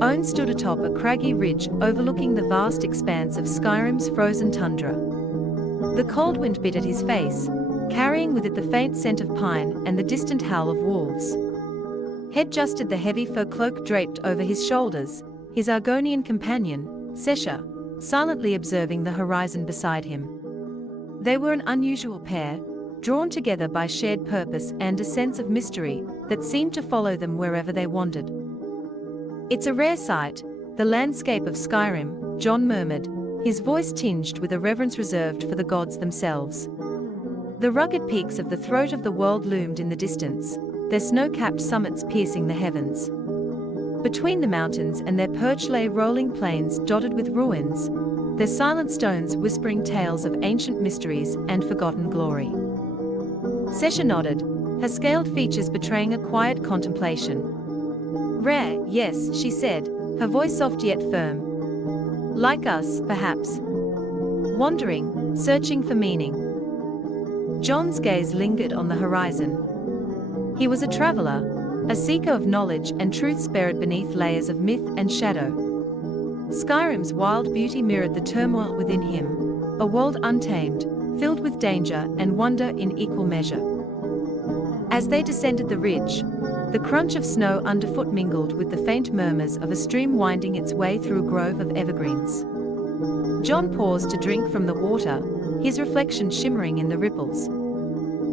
Owen stood atop a craggy ridge overlooking the vast expanse of Skyrim's frozen tundra. The cold wind bit at his face, carrying with it the faint scent of pine and the distant howl of wolves. Head-justed the heavy fur cloak draped over his shoulders, his Argonian companion, Sesha, silently observing the horizon beside him. They were an unusual pair, drawn together by shared purpose and a sense of mystery that seemed to follow them wherever they wandered. "It's a rare sight, the landscape of Skyrim," John murmured, his voice tinged with a reverence reserved for the gods themselves. The rugged peaks of the throat of the world loomed in the distance, their snow-capped summits piercing the heavens. Between the mountains and their perch lay rolling plains dotted with ruins, their silent stones whispering tales of ancient mysteries and forgotten glory. Sesha nodded, her scaled features betraying a quiet contemplation. "Rare, yes," she said, her voice soft yet firm. "Like us, perhaps. Wandering, searching for meaning." John's gaze lingered on the horizon. He was a traveler, a seeker of knowledge and truths buried beneath layers of myth and shadow. Skyrim's wild beauty mirrored the turmoil within him, a world untamed, filled with danger and wonder in equal measure. As they descended the ridge, the crunch of snow underfoot mingled with the faint murmurs of a stream winding its way through a grove of evergreens. John paused to drink from the water, his reflection shimmering in the ripples.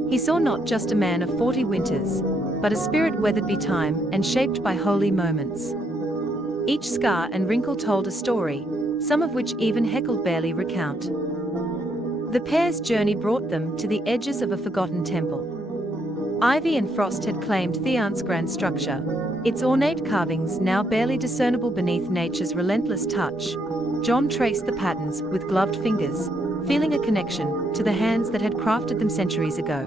He saw not just a man of 40 winters, but a spirit weathered by time and shaped by holy moments. Each scar and wrinkle told a story, some of which even Heckle barely recount. The pair's journey brought them to the edges of a forgotten temple. Ivy and frost had claimed Theon's grand structure, its ornate carvings now barely discernible beneath nature's relentless touch. John traced the patterns with gloved fingers, feeling a connection to the hands that had crafted them centuries ago.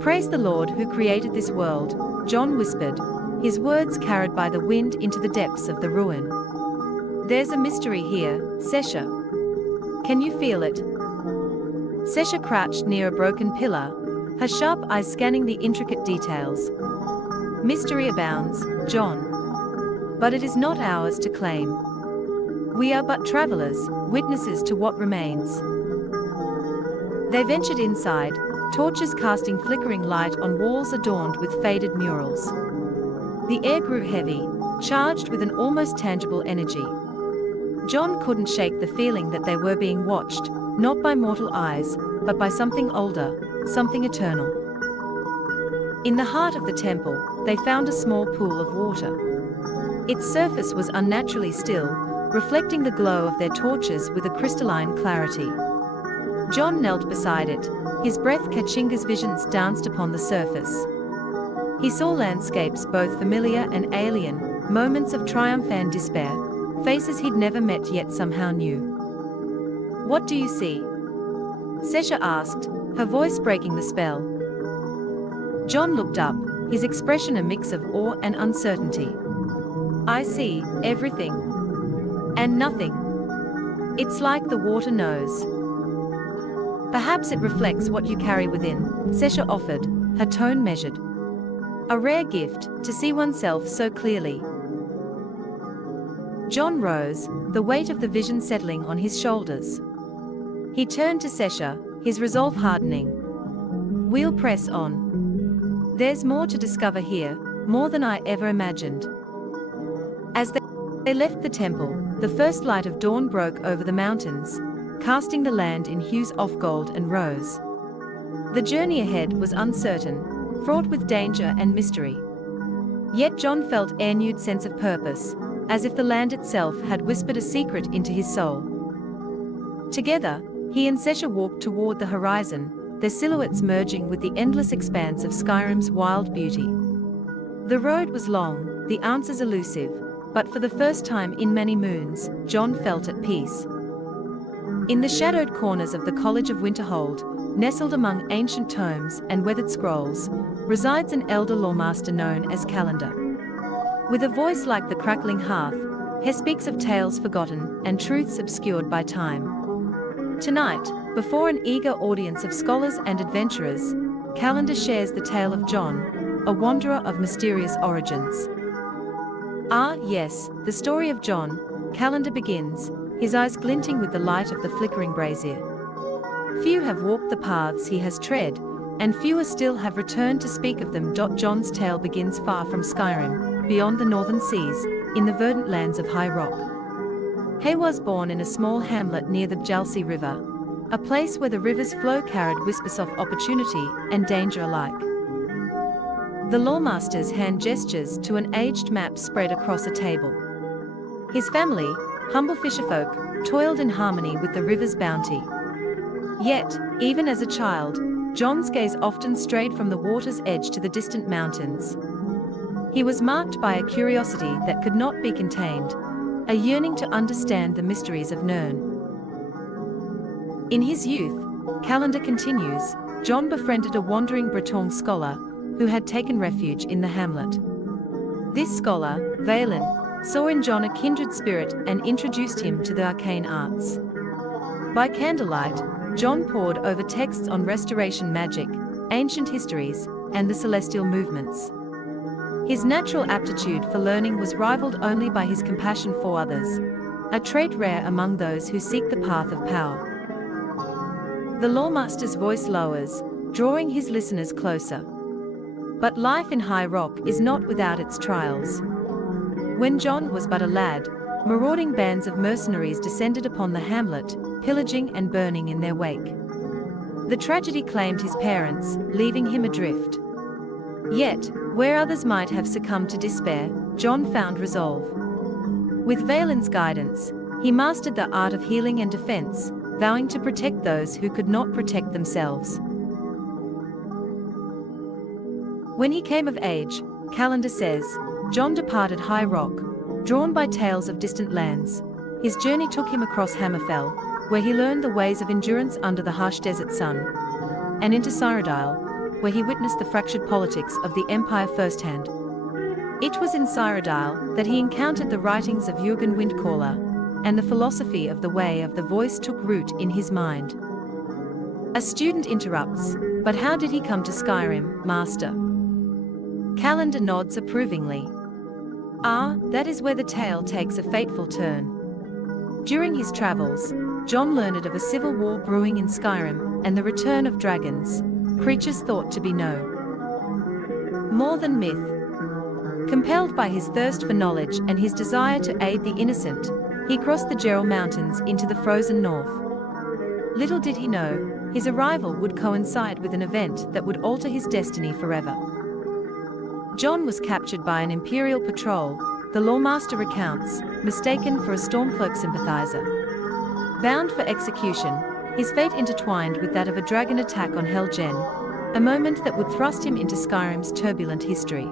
"Praise the Lord who created this world," John whispered, his words carried by the wind into the depths of the ruin. "There's a mystery here, Sesha. Can you feel it?" Sesha crouched near a broken pillar, her sharp eyes scanning the intricate details. "Mystery abounds, John. But it is not ours to claim. We are but travelers, witnesses to what remains." They ventured inside, torches casting flickering light on walls adorned with faded murals. The air grew heavy, charged with an almost tangible energy. John couldn't shake the feeling that they were being watched, not by mortal eyes, but by something older, something eternal. In the heart of the temple, they found a small pool of water. Its surface was unnaturally still, reflecting the glow of their torches with a crystalline clarity. John knelt beside it, his breath catching as visions danced upon the surface. He saw landscapes both familiar and alien, moments of triumph and despair, faces he'd never met yet somehow knew. "What do you see?" Sesha asked, her voice breaking the spell. John looked up, his expression a mix of awe and uncertainty. "I see everything. And nothing. It's like the water knows." "Perhaps it reflects what you carry within," Sesha offered, her tone measured. "A rare gift, to see oneself so clearly." John rose, the weight of the vision settling on his shoulders. He turned to Sesha, his resolve hardening. "We'll press on. There's more to discover here, more than I ever imagined." As they left the temple, the first light of dawn broke over the mountains, casting the land in hues of gold and rose. The journey ahead was uncertain, fraught with danger and mystery. Yet John felt a renewed sense of purpose, as if the land itself had whispered a secret into his soul. Together, he and Sesha walked toward the horizon, their silhouettes merging with the endless expanse of Skyrim's wild beauty. The road was long, the answers elusive, but for the first time in many moons, John felt at peace. In the shadowed corners of the College of Winterhold, nestled among ancient tomes and weathered scrolls, resides an elder lawmaster known as Calendar. With a voice like the crackling hearth, he speaks of tales forgotten and truths obscured by time. Tonight, before an eager audience of scholars and adventurers, Calendar shares the tale of John, a wanderer of mysterious origins. Ah, yes, the story of John, Calendar begins, his eyes glinting with the light of the flickering brazier. Few have walked the paths he has tread, and fewer still have returned to speak of them. John's tale begins far from Skyrim, beyond the northern seas, in the verdant lands of High Rock. He was born in a small hamlet near the Jalsey River, a place where the river's flow carried whispers of opportunity and danger alike. The lawmaster's hand gestures to an aged map spread across a table. His family, humble fisherfolk, toiled in harmony with the river's bounty. Yet, even as a child, John's gaze often strayed from the water's edge to the distant mountains. He was marked by a curiosity that could not be contained, a yearning to understand the mysteries of Nirn. In his youth, Calendar continues, John befriended a wandering Breton scholar who had taken refuge in the hamlet. This scholar, Weilacher, saw in John a kindred spirit and introduced him to the arcane arts. By candlelight, John pored over texts on restoration magic, ancient histories, and the celestial movements. His natural aptitude for learning was rivaled only by his compassion for others, a trait rare among those who seek the path of power. The lawmaster's voice lowers, drawing his listeners closer. But life in High Rock is not without its trials. When John was but a lad, marauding bands of mercenaries descended upon the hamlet, pillaging and burning in their wake. The tragedy claimed his parents, leaving him adrift. Yet, where others might have succumbed to despair, John found resolve. With Valen's guidance, he mastered the art of healing and defense, vowing to protect those who could not protect themselves. When he came of age, Calendar says, John departed High Rock, drawn by tales of distant lands. His journey took him across Hammerfell, where he learned the ways of endurance under the harsh desert sun, and into Cyrodiil, where he witnessed the fractured politics of the Empire firsthand. It was in Cyrodiil that he encountered the writings of Jürgen Windcaller, and the philosophy of the way of the voice took root in his mind. A student interrupts, but how did he come to Skyrim, Master? Calendar nods approvingly. Ah, that is where the tale takes a fateful turn. During his travels, John learned of a civil war brewing in Skyrim and the return of dragons, creatures thought to be no more than myth. Compelled by his thirst for knowledge and his desire to aid the innocent, he crossed the Gerald Mountains into the frozen north. Little did he know, his arrival would coincide with an event that would alter his destiny forever. John was captured by an Imperial patrol, the lawmaster recounts, mistaken for a Stormcloak sympathizer. Bound for execution, his fate intertwined with that of a dragon attack on Helgen, a moment that would thrust him into Skyrim's turbulent history.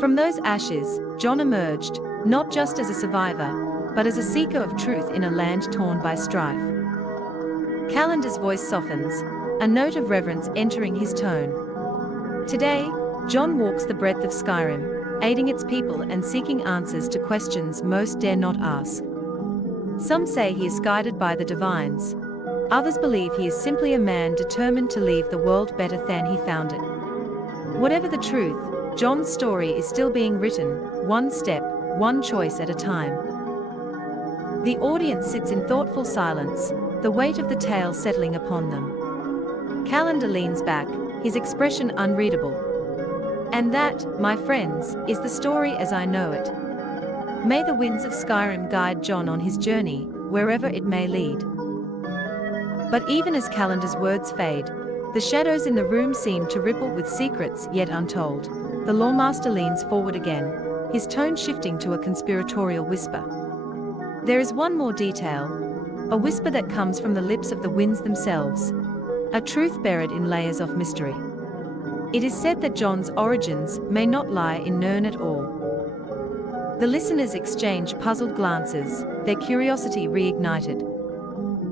From those ashes, John emerged, not just as a survivor, but as a seeker of truth in a land torn by strife. Calendar's voice softens, a note of reverence entering his tone. Today, John walks the breadth of Skyrim, aiding its people and seeking answers to questions most dare not ask. Some say he is guided by the divines. Others believe he is simply a man determined to leave the world better than he found it. Whatever the truth, John's story is still being written, one step, one choice at a time. The audience sits in thoughtful silence, the weight of the tale settling upon them. Calendar leans back, his expression unreadable. And that, my friends, is the story as I know it. May the winds of Skyrim guide John on his journey, wherever it may lead. But even as Calendar's words fade, the shadows in the room seem to ripple with secrets yet untold. The lawmaster leans forward again, his tone shifting to a conspiratorial whisper. There is one more detail, a whisper that comes from the lips of the winds themselves, a truth buried in layers of mystery. It is said that John's origins may not lie in Nirn at all. The listeners exchange puzzled glances, their curiosity reignited.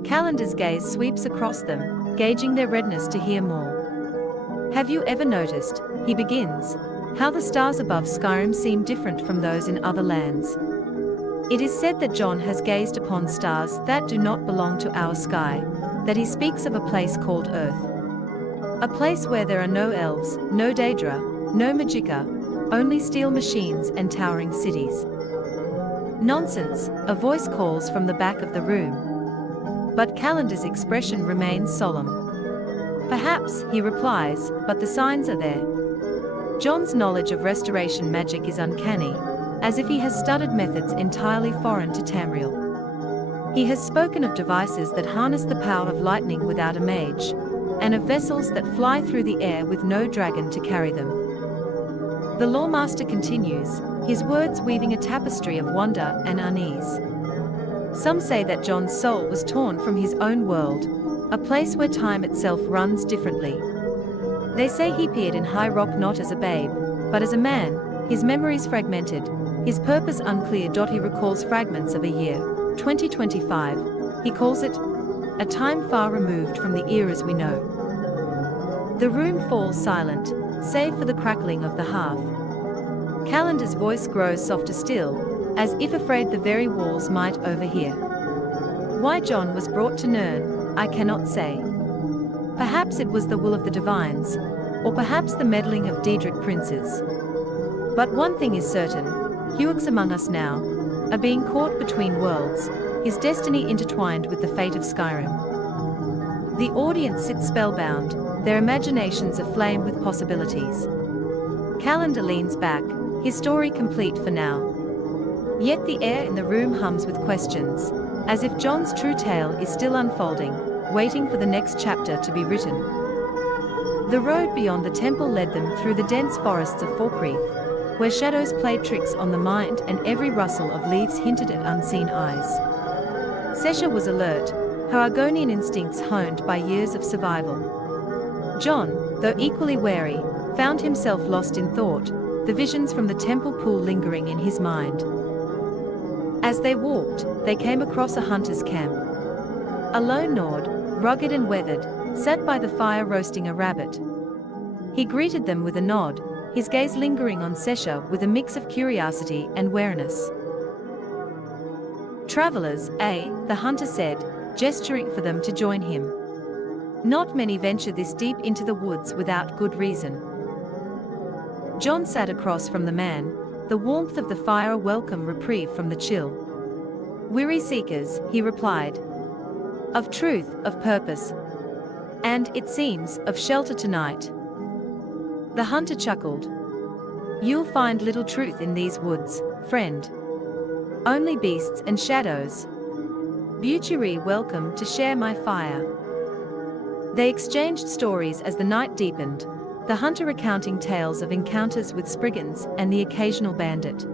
Calendar's gaze sweeps across them, gauging their readiness to hear more. Have you ever noticed, he begins, how the stars above Skyrim seem different from those in other lands? It is said that John has gazed upon stars that do not belong to our sky, that he speaks of a place called Earth. A place where there are no elves, no Daedra, no Magicka, only steel machines and towering cities. Nonsense, a voice calls from the back of the room. But Calendar's expression remains solemn. Perhaps, he replies, but the signs are there. John's knowledge of restoration magic is uncanny, as if he has studied methods entirely foreign to Tamriel. He has spoken of devices that harness the power of lightning without a mage, and of vessels that fly through the air with no dragon to carry them. The lawmaster continues, his words weaving a tapestry of wonder and unease. Some say that John's soul was torn from his own world, a place where time itself runs differently. They say he peered in High Rock not as a babe, but as a man, his memories fragmented, his purpose unclear. He recalls fragments of a year, 2025, he calls it, a time far removed from the eras we know. The room falls silent, save for the crackling of the hearth. Calendar's voice grows softer still, as if afraid the very walls might overhear. Why John was brought to Nirn, I cannot say. Perhaps it was the will of the divines, or perhaps the meddling of Daedric princes. But one thing is certain, Hughes among us now, are being caught between worlds, his destiny intertwined with the fate of Skyrim. The audience sits spellbound, their imaginations aflame with possibilities. Calendar leans back, his story complete for now. Yet the air in the room hums with questions, as if John's true tale is still unfolding, waiting for the next chapter to be written. The road beyond the temple led them through the dense forests of Forkreath, where shadows played tricks on the mind and every rustle of leaves hinted at unseen eyes. Sesha was alert, her Argonian instincts honed by years of survival. John, though equally wary, found himself lost in thought, the visions from the temple pool lingering in his mind. As they walked, they came across a hunter's camp. A lone Nord, rugged and weathered, sat by the fire roasting a rabbit. He greeted them with a nod, his gaze lingering on Sesha with a mix of curiosity and wariness. Travelers, eh? The hunter said, gesturing for them to join him. Not many venture this deep into the woods without good reason. John sat across from the man, the warmth of the fire a welcome reprieve from the chill. Weary seekers, he replied. Of truth, of purpose. And, it seems, of shelter tonight. The hunter chuckled. You'll find little truth in these woods, friend. Only beasts and shadows. Butchery welcome to share my fire. They exchanged stories as the night deepened, the hunter recounting tales of encounters with Spriggans and the occasional bandit.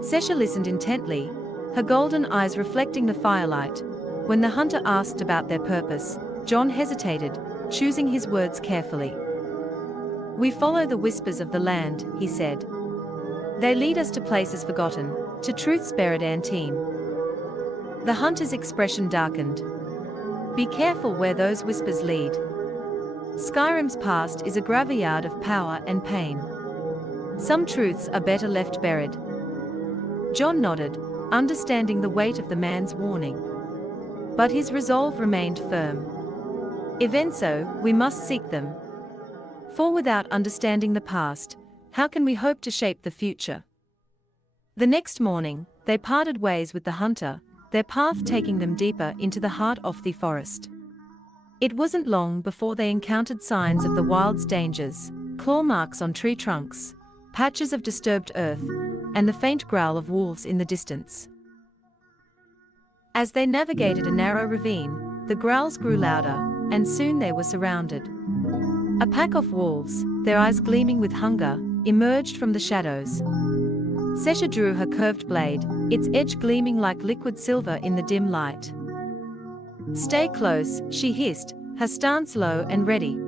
Sesha listened intently, her golden eyes reflecting the firelight. When the hunter asked about their purpose, John hesitated, choosing his words carefully. We follow the whispers of the land, he said. They lead us to places forgotten, to truth's buried anthem. The hunter's expression darkened. Be careful where those whispers lead. Skyrim's past is a graveyard of power and pain. Some truths are better left buried. John nodded, understanding the weight of the man's warning. But his resolve remained firm. Even so, we must seek them. For without understanding the past, how can we hope to shape the future? The next morning, they parted ways with the hunter, their path taking them deeper into the heart of the forest. It wasn't long before they encountered signs of the wild's dangers, claw marks on tree trunks, patches of disturbed earth, and the faint growl of wolves in the distance. As they navigated a narrow ravine, the growls grew louder, and soon they were surrounded. A pack of wolves, their eyes gleaming with hunger, emerged from the shadows. Sesha drew her curved blade, its edge gleaming like liquid silver in the dim light. Stay close, she hissed, her stance low and ready.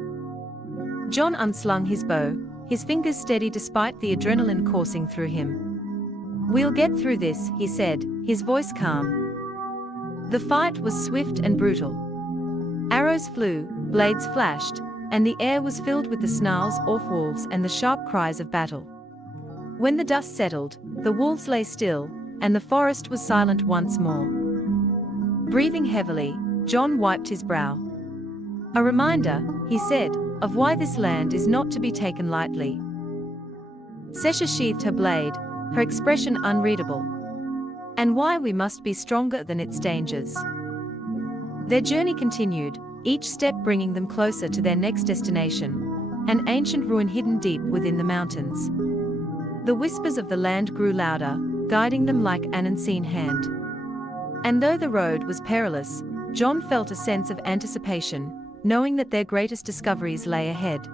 John unslung his bow, his fingers steady despite the adrenaline coursing through him. We'll get through this, he said, his voice calm. The fight was swift and brutal. Arrows flew, blades flashed, and the air was filled with the snarls of wolves and the sharp cries of battle. When the dust settled, the wolves lay still, and the forest was silent once more. Breathing heavily, John wiped his brow. A reminder, he said, of why this land is not to be taken lightly. Sesha sheathed her blade, her expression unreadable. And why we must be stronger than its dangers. Their journey continued, each step bringing them closer to their next destination, an ancient ruin hidden deep within the mountains. The whispers of the land grew louder, guiding them like an unseen hand. And though the road was perilous, John felt a sense of anticipation, knowing that their greatest discoveries lay ahead.